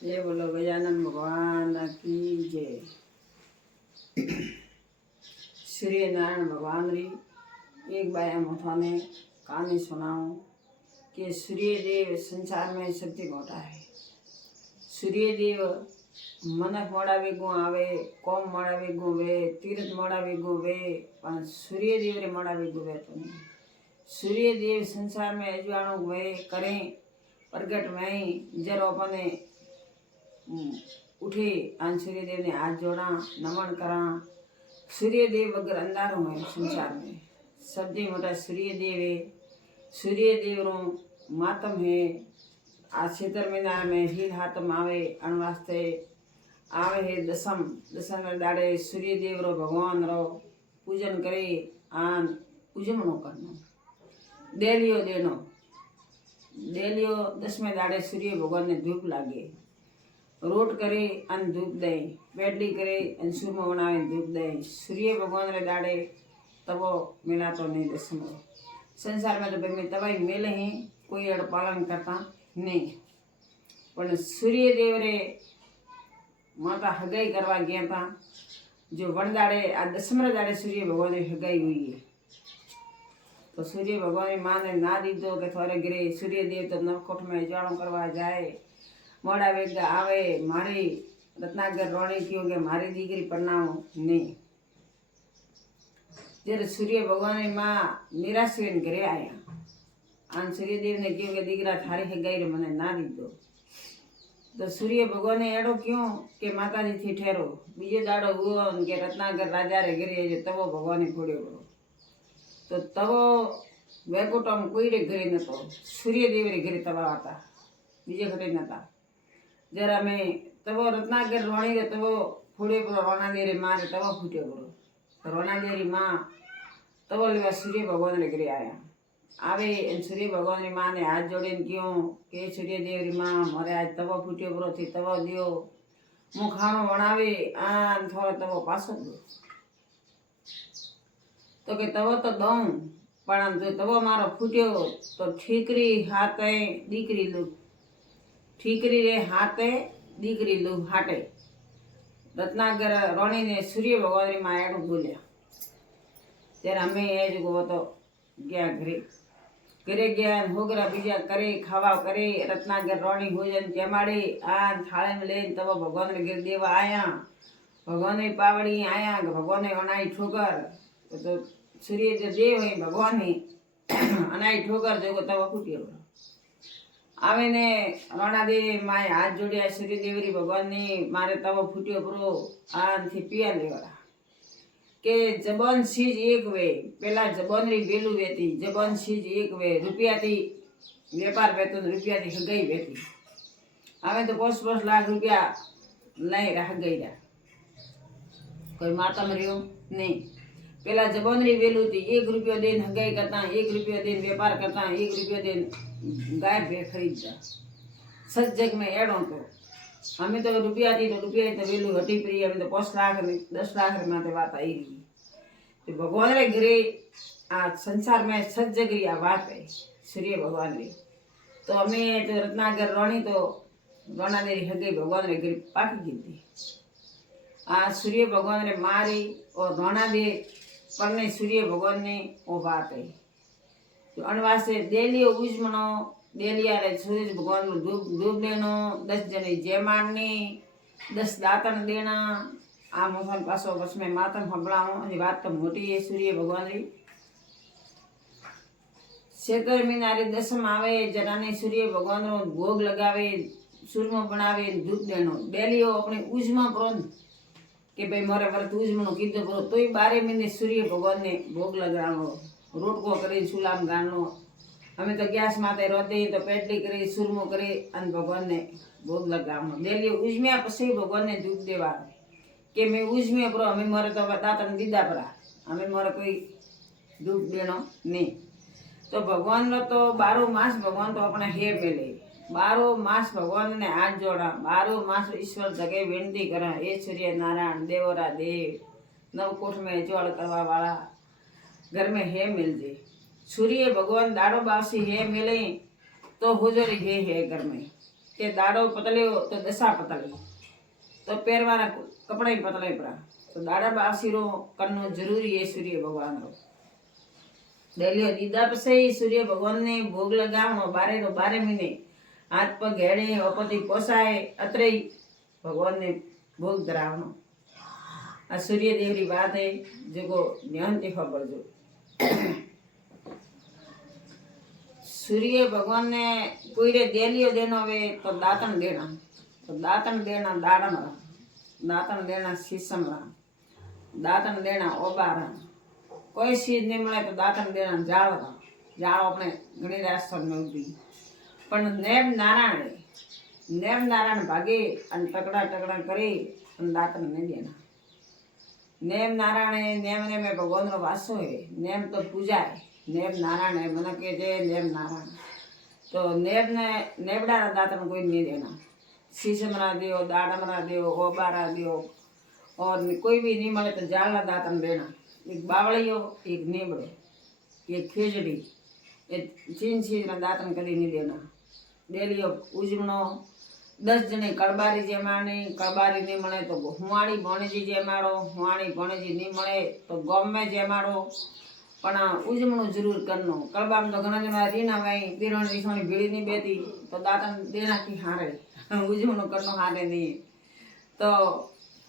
ये बोलो गजानन भगवान की जय। श्री नारायण भगवान री एक बार मुथाने कहानी सुनाऊं कि सूर्यदेव संसार में सबसे मोटा है। सूर्यदेव मनक मोड़ा वेगो आवे, कोम मोड़ा वेगो वे, तीर्थ मोड़ा वेगो वे, पर सूर्यदेव रे मोड़ा वेगो वे तो नहीं। सूर्यदेव संसार में अजवाणु वे करें प्रगट में जरो अपने उठे आन सूर्यदेव ने हाथ जोड़ा नमन करा। सूर्यदेव अगर अंधारो है संसार में सबसे मोटा सूर्यदेव है। सूर्यदेव रो मातम है। आ क्षेत्र महीना में हीर हाथम आवे अण वास्ते आवे है दसम दाड़े सूर्यदेव रो भगवान रो पूजन करे आन पूजमणो करनो देलियो देनो देलियो 10वें दाड़े सूर्य भगवान ने धूप लागे रोट करे अन धूप दे बेडली करे अन सूरमा बनावे धूप दे सूर्य भगवान रे दाड़े तवो मिला तो नहीं 10मो संसार में तो भाई में तवाई मेले ही कोई अड़ पालन करता नहीं पर सूर्य देव रे माता हगाई करवा गया था जो वन दाड़े आ 10મે दाड़े सूर्य भगवान री हगाई हुई है। तो सूर्य भगवान की माँ ने ना दीधो कि थोड़े गिरे सूर्य देव तो नवकोट में ज्वाणो करवा जाए मोड़ा वेग आवे मारी रत्नागर रोणी क्योंकि मारी दीकरी परनाव नहीं। जब सूर्य भगवान की माँ निराश हुई घरे आया आन सूर्य देव ने क्यों कि दीकरा थारी हगाई रे मने ना दीधो। तो सूर्य भगवान ने एड़ो क्यों कि माता जी थी ठहरो बीजे दाड़ो हुओ के रत्नागर राजा रे गिरे जो तवो भगवान ने फोड़्यो करो। तो तवो वैकुंठम कोई रे घरे न तो सूर्यदेव रे घरे तवा आता बीजे घटे नता। जरा में तवो रत्नागर रोणी रे तवो फूड़े पर रोना दे रे मां रे तवो फूट्यो पड़ो रोना दे री मां तवो लेवा सूर्य भगवान रे घरे आया आवे एन सूर्य भगवान री मां ने हाथ जोड़े क्यों के सूर्यदेव री मां मारे आज तवो फूट्यो पड़ो थी तवो दियो मु खाणो बनावे आन थोड़ो तवो पासो दो। तो के तवो तो दऊं पण जो तवो मारो फूट्यो तो ठीकरी हाथे दीकरी लू ठीकरी रे हाथे दीकरी लू हाटे रत्नागर रोणी ने सूर्य भगवान री मां एडो बोलिया त्यारे हमें ए जो तो गया घरे गया होगरा बीजा करे खावा करे रत्नागर रोणी भोजन जमाड़े आन थाळे में ले तवो भगवान रे गिर देवा आया भगवान री पावड़ी आया भगवान ने अनाई ठोकर तो सूर्य देव है भगवान ही अनाई ठोकर जो तवा फूटियो आवे ने रोना देवी माए हाथ जोड़िया सूर्य देवरी भगवान ने मारे तवा फूटियो परो आन थी पिया लेवड़ा के जबन चीज एक वे पेला जबन री वेलू वेती जबन चीज एक वे रुपया थी व्यापार वेतो रुपया थी हगाई वेती आवे तो 5 लाख रुपया लई रह गई रा कोई माता मरियो नहीं। पेला जबन री वेलू थी 1 रुपया देन हगाई करता 1 रुपया देन व्यापार करता 1 रुपया देन गाय भे खरीदता सच जग में एड़ो तो हमें तो रुपया थी तो रुपया तो वेलू हटी पड़ी हमें तो 5 लाख 10 लाख रे माते बात आई रही तो भगवान रे घरे आ संसार में सच जग री आ बात है सूर्य भगवान री। तो हमें तो रत्नागर रोणी तो रोना देरी हगाई भगवान रे घरे पाकी गई आ सूर्य भगवान रे मारी और रोना दे पर नहीं सूर्य भगवान ने वो बात है। तो अनवासे देलियो उजमनो देलिया रे सूर्य भगवान नु धूप देनो 10 जने जय मारनी 10 दातन देना आ मोहन पासो बस में मातम हबलाओ ये बात तो मोटी है सूर्य भगवान री। क्षेत्र महीना रे 10 आवे जराने सूर्य भगवान रो भोग लगावे सूरमा बनावे धूप देनो देलियो अपने उजमा प्रोन के भाई मारे व्रत उजमणो कीधो परो तोय 12 महीने सूर्य भगवान ने भोग लगावो रोटको करे सुलाम गानो हमें तो गैस माते रोते तो पेटली करे सुरमो करे अन भगवान ने भोग लगावो देलियो उजमिया पछी भगवान ने धूप देवा के मैं उजमिया परो हमें मारे तो बतातन दीदा परा हमें मारे कोई धूप देनो नहीं। तो भगवान रो तो 12 मास भगवान तो अपने हे मेले 12 मास भगवान ने हाथ जोड़ा 12 मास ईश्वर जगे विनती करा ए सूर्य नारायण देवरा देव नवकोट में ज्वाल करवा वाला घर में हे मिल जे सूर्य भगवान दाड़ो बासी हे मिले तो हुजर हे घर में કે દાડો પતલ્યો તો દશા પતલી, તો પહેરવાના કપડાં પતલાઈ પડા, તો દાડા બાસીરો કરનો જરૂરી એ સૂર્ય ભગવાનનો ડેલીઓ દીધા પછી સૂર્ય ભગવાનને ભોગ લગાવવાનો બારે તો 12 મહિને હાથ પગ હેડે અપતિ પોસાય અત્રે ભગવાનને ભોગ ધરાવવાનો। આ સૂર્યદેવની વાત है જેકો ધ્યાનથી ખબરજો। सूर्य भगवान ने कोई देलियो देना वे तो दातन देना, तो दातन देना दाड़म रहा, दातन देना शीशम रहा, दातन देना ओबारा, कोई चीज नहीं मिले तो दातन देना जाड़ रहा, जाड़ अपने घणी रास्ता में उभी पण नेम नारायण भागे अन टकड़ा टकड़ा करे अन दातन नहीं देना। नेम नारायण नेम ने में भगवान रो वासो है, नेम तो पूजा है, नेम नारायण है मन के जे नेम नारायण, तो नेम ने नेबड़ा दातन कोई नहीं देना, शीशमरा दियो दाड़मरा दियो ओबारा दियो और कोई भी नहीं मिले तो जालना दातन देना। एक बावड़ियो एक नेबड़ो एक खीजड़ी एक चीन चीज दातन कभी नहीं देना। डेलियो उजमणो 10 जने कड़बारी जेमाणी, कड़बारी नहीं मिले तो हुआणी भणेजी जेमाड़ो, हुआणी भणेजी नहीं मिले तो गाम में जेमाड़ो, पण उजमणो जरूर करनो। कड़बाम तो घणा जना रीना भाई पीरण रीसोनी भीड़ी नहीं बेती तो दातन देना की हारे, उजमणो करनो हारे नहीं। तो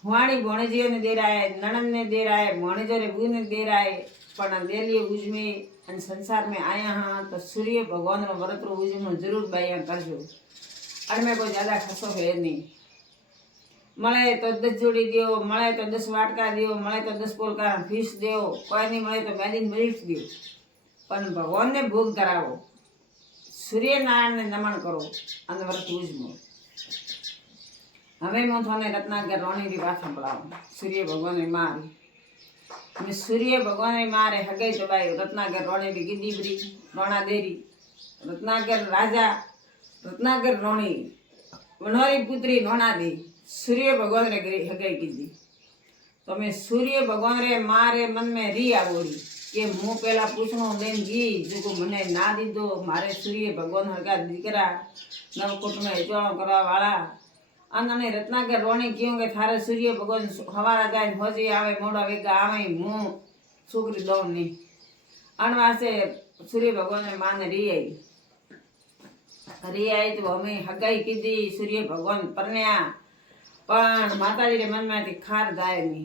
हुआणी भणेजी ने दे रहा है, नणंद ने दे रहा है, भणेजो रे बू ने दे रहा है, पण डेली उजमे अन संसार में आया हाँ तो सूर्य भगवान रो व्रत रो उजमणो जरूर बाया करजो। अरे मैं कोई ज्यादा खसो है नहीं, मळे तो 10 जोड़ी दियो, मळे तो 10 वाटका दियो, मळे तो 10 पोलका फीस दियो, कोई नहीं मळे तो मेदिन मिल्क दियो, पण भगवान ने भोग करावो, सूर्य नारायण ने नमन करो अन व्रत उजमो। हमें मैं थाने रत्नाकर रोणी की बात संभळावुं। सूर्य भगवान ने मारी मैं सूर्य भगवान ने मारे हगई दबाई रत्नाकर रोणी की गिदीबरी रोणा देरी रत्नाकर राजा रत्नाकर रोणी वनोरी पुत्री नोना दी सूर्य भगवान रे हगई कीधी। तो मैं सूर्य भगवान रे मारे मन में री आवोड़ी के मु पहला पूछनो देन जी जो मने ना दीदो मारे सूर्य भगवान हरका दीकरा नवकोट में हेचवाणो करवा वाला अने रत्नाकर रोणी क्यों के थारे सूर्य भगवान हवारा जाए होजी आवे मोड़ा वेगा आवे मु छोकरी दो नहीं अनवासे सूर्य भगवान ने माने री आई तो हमें हगाई कीधी सूर्य भगवान परण्या पण माताजी रे मन में खार जाए नहीं।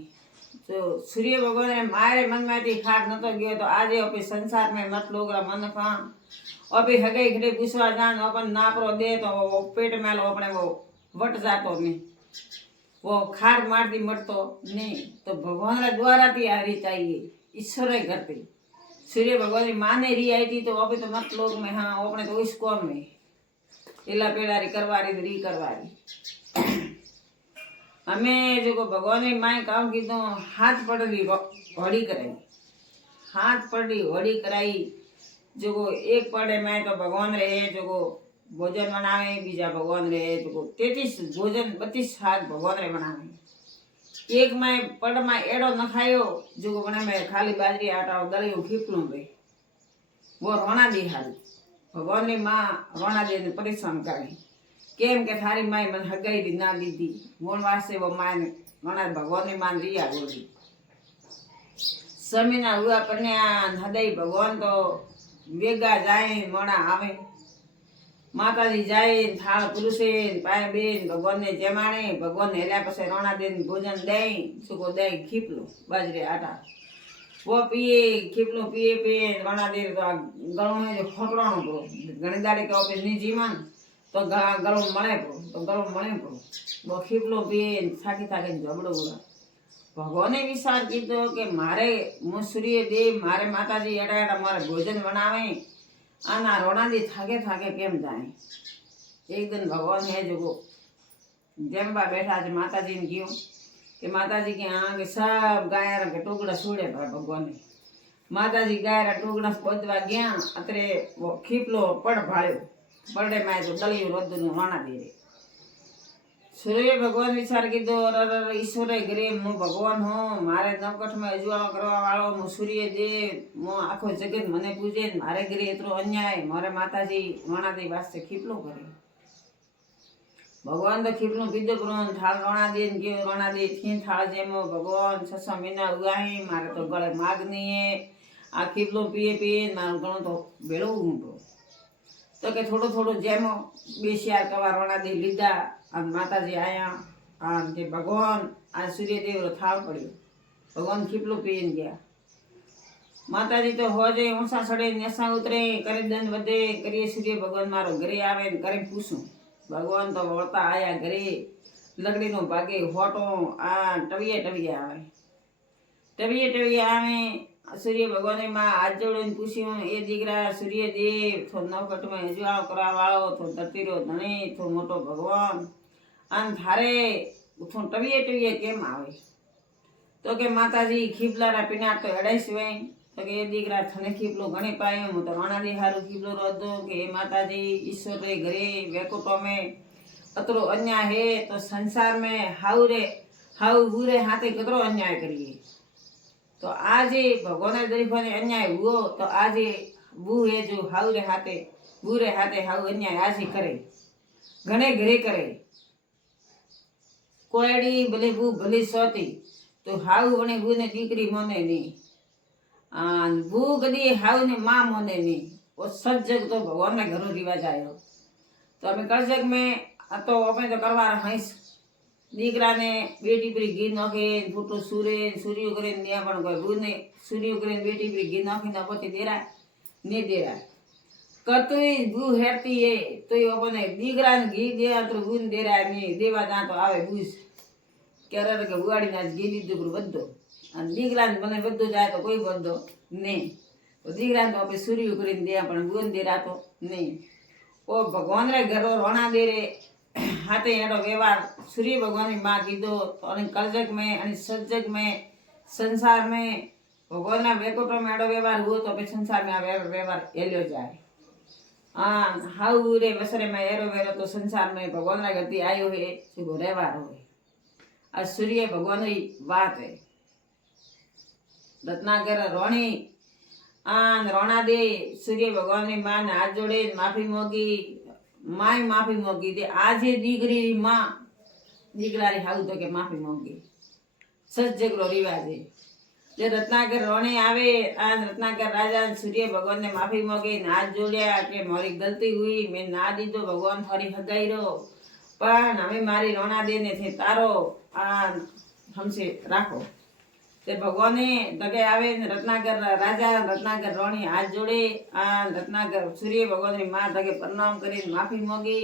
तो सूर्य भगवान ने मारे मन में खार न तो गयो तो आज अपने संसार में मत लोग मन का अभी हगाई खड़े पूछवा जान अपन नापरो दे तो वो पेट में लो अपने वो वट जातो नहीं, वो खार मारती मरतो नहीं। तो भगवान रे द्वारा थी आ री चाहिए ईश्वर ही करती। सूर्य भगवान की माँ ने री आई थी तो अभी तो मत लोग में हाँ अपने तो इस कौम में एला पेड़ारी करवारी री करवारी। हमें जो भगवान की माए काम की तो हाथ पड़ी होड़ी कराई, हाथ पड़ी होड़ी कराई जो एक पड़े में तो भगवान रे जो भोजन बनावे, बीजा भगवान रे जो 33 भोजन 32 हाथ भगवान रे बनावे। एक में पड़ में एड़ो न खायो जो बने में खाली बाजरी आटा दलियो खीपलू भाई वो रोना दी हाल भगवान री माँ रोना दे परेशान करे केम के थारी माई मन हगाई दी ना दीदी मोन वास्ते वो माँ ने रोना भगवान री माँ रिया बोली समीना हुआ कन्या हदई भगवान तो वेगा जाए मोड़ा आवे माताजी जाए थाल पुरुषे पाए बेन भगवान ने जमाणे भगवान ने हेल्या पछे रोना देन भोजन दई सुको दई खीपलो बाजरी आटा वो पिए खीपलो पिए पिए रोना दे तो गलों में जो खोकड़ाणो पड़ो घणी दाड़ी के ओपे नी जीवन तो गलों मळे पड़ो तो गलों मळे पड़ो वो खीपलो पिए थाकी थाकी झबड़ो हुआ। भगवाने विचार कीधो के मारे मु सूर्य देव मारे माताजी एड़ा एड़ा मारे भोजन बनावे आना रोना दी थाके थाके केम जाए। एक दिन भगवान है जो जमवा बैठा आज माताजी ने क्यों कि माताजी के हाँ के सब गायर के टुकड़ा छोड़े भगवान ने माताजी गायर टुकड़ा खोदवा गया अतरे वो खीपलो पड़ भाड़ो पड़े में तो दलियो रोद रोना दे रे। सूर्य भगवान विचार कीधो ईश्वर घरे मु भगवान हो मारे नवकठ में अजवाळो करवा वाळो मु सूर्य देव मु आखो जगत मने पूजे मारे घरे एतरो अन्याय मारे माताजी रोना दे वास्ते खीपलो करे। ભગવાન તો ખીપલું પીધું કરું થાળ રોણા દે ને ગયો રોણા દે થી થાળ જેમો ભગવાન 6 મહિના ઉગાહી મારે તો ગળે માગ નહીં આ ખીપલું પીએ મારું ઘણું તો ભેળવું ઊંટો તો કે થોડું થોડું જેમો 2 શિયાર કવા રોણા દે લીધા અને માતાજી આયા આ કે ભગવાન આ સૂર્યદેવનો થાળ પડ્યો ભગવાન ખીપલું પીને ગયા માતાજી તો હોજે ઊંસા ચડે નેસા ઉતરે કરે દન વધે કરીએ સૂર્ય ભગવાન મારો ઘરે આવે ને કરે પૂછું ભગવાન તો વળતા આયા ઘરે લગડીનો ભાગે હોટો આ ટવીએ આવે ટવીએ આવે સૂર્ય ભગવાને માં હાથ જોડીને પૂછ્યું એ દીકરા સૂર્યદેવ તો નવકટમાં હજવાળો કરવા વાળો તો ધરતીરો ધણી તો મોટો ભગવાન આમ થારે ઉઠું ટવીએ કેમ આવે તો કે માતાજી ખીપલારા પીના તો અડાઈશ વઈ તો કે એ દીકરા થને ખીપલો ઘણી પાયો હું તો રાણાદી હારું ખીપલો રોધો કે એ માતાજી ઈશ્વર રે ઘરે વેકુટો में अतरो अन्याय है तो संसार में हाउ बुरे हाथे कतरो अन्याय करिए तो आज भगवान दरीफा ने अन्याय हुओ तो आज बू है जो बुरे हाथे हाउ अन्याय आज करे घणे घरे करे कोयड़ी भले बू भली सोती तो हाउ वणे बू ने दीकरी मोने नहीं बू कदी हाउ ने मां मोने नहीं वो सब जग तो भगवान ने घरों रिवाज आयो तो अमे कलजग में तो अमे तो करवा हईस दीकरा ने बेटी पर घी नाखे फूटो सूर्य करे दिया पण कोई बू ने सूर्य करे बेटी पर घी नाखी ना पति देरा नहीं देरा कतई बू हेरती है तो ये अपने दीकरा ने घी दे तो बू ने देरा नहीं देवा जा तो आवे बूस क्यारे के बुआड़ी ना घी दीधो पर बद्धो અને દીકરાને મને બધું જાય તો કોઈ બધો નહીં તો દીકરાને તો આપણે સૂર્ય કરીને દે પણ ગુણ દે રાતો નહીં ઓ ભગવાન રે ઘરો રોણા દે રે હાથે એનો વ્યવહાર सूर्य भगवान की माँ कीधो तो अने कलजग में अने सजग में संसार में भगवान वेकोटो में एडो व्यवहार हुओ तो फिर संसार में आ व्यवहार हेल्यो जाए हाँ हाउ रे वसरे में एरो वेरो तो संसार में भगवान गति आयो है सुगो व्यवहार हो आ सूर्य भगवान की बात है रत्नाकर रोणी आन रोना दे सूर्य भगवान ने मां ने हाथ जोड़े माफी मोगी माय माफी मोगी दे आज दीकरी मां दीकरा री हाउ तो के माफी मोगी सच जगरो रिवाज है जे रत्नाकर रोणी आवे आन रत्नाकर राजा सूर्य भगवान ने माफी मोगी हाथ जोड़या के मारी गलती हुई मैं ना दीधो भगवान थारी हगाई रो पण हमें मारी रोना दे ने थे तारो आन हमसे राखो ते भगवाने दगे आवे रत्नाकर राजा रत्नाकर रोणी हाथ जोड़े आ रत्नाकर सूर्य भगवान री मां दगे प्रणाम करी माफी मांगी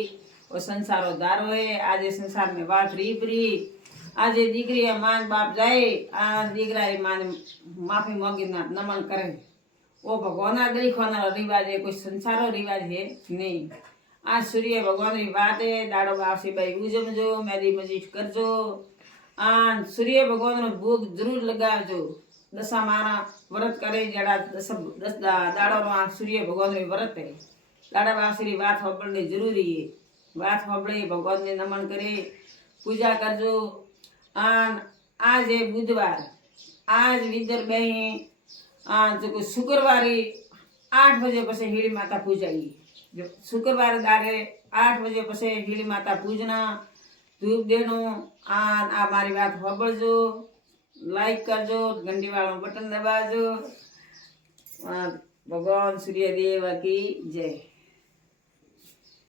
और संसारो दारो है आज संसार में बात रीपरी आज दीकरी मां बाप जाए आ दीकरा री मां ने माफी मांगी ना नमन करे वो भगवान देखवाना रिवाज है कोई संसारो रिवाज है नहीं आ सूर्य भगवान री बात है दाड़ो बासी भाई उजमजो मेरी मजीद करजो आ सूर्य भगवान नो भोग जरूर लगावजो दशा मारा व्रत करे जड़ा 10 दाड़ो नो सूर्य भगवान नो व्रत है दाड़ा बासरी बात होबळनी जरूरी है बात होबळे भगवान ने नमन करे पूजा करजो आन आज है बुधवार आज विदर बही जो शुक्रवारी 8 बजे पसे हीड़ी माता पूजाई जो शुक्रवार दाड़े 8 बजे पसे हीड़ी माता पूजना धूप देनो आ मारी बात होबळजो लाइक करजो घंटी वालों बटन दबाजो भगवान सूर्यदेव की जय।